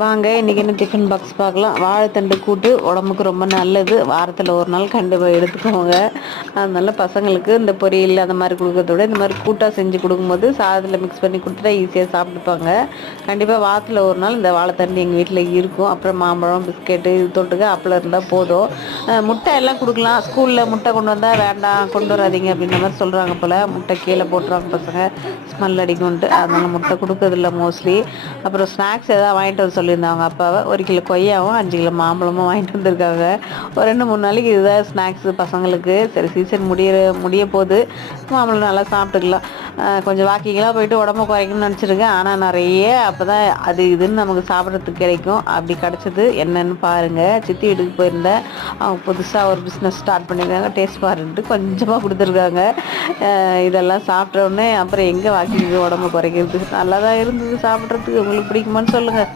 வாங்க இன்றைக்கி என்ன டிஃபன் பாக்ஸ் பார்க்கலாம். வாழைத்தண்டு கூட்டு உடம்புக்கு ரொம்ப நல்லது. வாரத்தில் ஒரு நாள் கண்டிப்பாக எடுத்துக்கோங்க. அதனால பசங்களுக்கு இந்த பொரியல் அந்த மாதிரி கொடுக்கறத விட இந்த மாதிரி கூட்டாக செஞ்சு கொடுக்கும்போது சாதத்தில் மிக்ஸ் பண்ணி கொடுத்துட்டா ஈஸியாக சாப்பிட்டுப்பாங்க. கண்டிப்பாக வாரத்தில் ஒரு நாள் இந்த வாழைத்தண்டு எங்கள் வீட்டில் இருக்கும். அப்புறம் மாம்பழம், பிஸ்கெட்டு இது தொட்டுக்க அப்பளம் இருந்தால் போதும். முட்டை எல்லாம் கொடுக்கலாம். ஸ்கூலில் முட்டை கொண்டு வந்தால் வேண்டாம், கொண்டு வராதீங்க அப்படின்ற மாதிரி சொல்கிறாங்க போல். முட்டை கீழே போட்டுருவாங்க பசங்க, ஸ்மெல் அடிக்கும்ன்ட்டு. அதனால் முட்டை கொடுக்கறதில்ல மோஸ்ட்லி. அப்புறம் ஸ்நாக்ஸ் எதாவது வாங்கிட்டு வர சொல்லியிருந்தாங்க அப்பாவை. 1 கிலோ கொய்யாவும் 5 கிலோ மாம்பழமும் வாங்கிட்டு வந்திருக்காங்க. ஒரு 2-3 நாளைக்கு இதுதான் ஸ்நாக்ஸு பசங்களுக்கு. சரி, சீசன் முடிய போகுது, மாம்பழம் நல்லா சாப்பிட்டுக்கலாம். கொஞ்சம் வாக்கிங்கெலாம் போயிட்டு உடம்பு குறைக்கணும்னு நினச்சிருக்கேன். ஆனால் நிறைய அப்போ தான் அது இதுன்னு நமக்கு சாப்பிட்றதுக்கு கிடைக்கும். அப்படி கிடச்சது என்னன்னு பாருங்கள். சித்தி வீட்டுக்கு போயிருந்தேன். அவங்க புதுசாக ஒரு பிஸ்னஸ் ஸ்டார்ட் பண்ணியிருக்காங்க. டேஸ்ட் பாருன்ட்டு கொஞ்சமாக கொடுத்துருக்காங்க. இதெல்லாம் சாப்பிட்ட உடனே அப்புறம் எங்கே வாக்கிங்கு உடம்பு குறைக்கிறது. நல்லா தான் இருந்தது சாப்பிட்றதுக்கு. உங்களுக்கு பிடிக்குமான்னு சொல்லுங்கள்.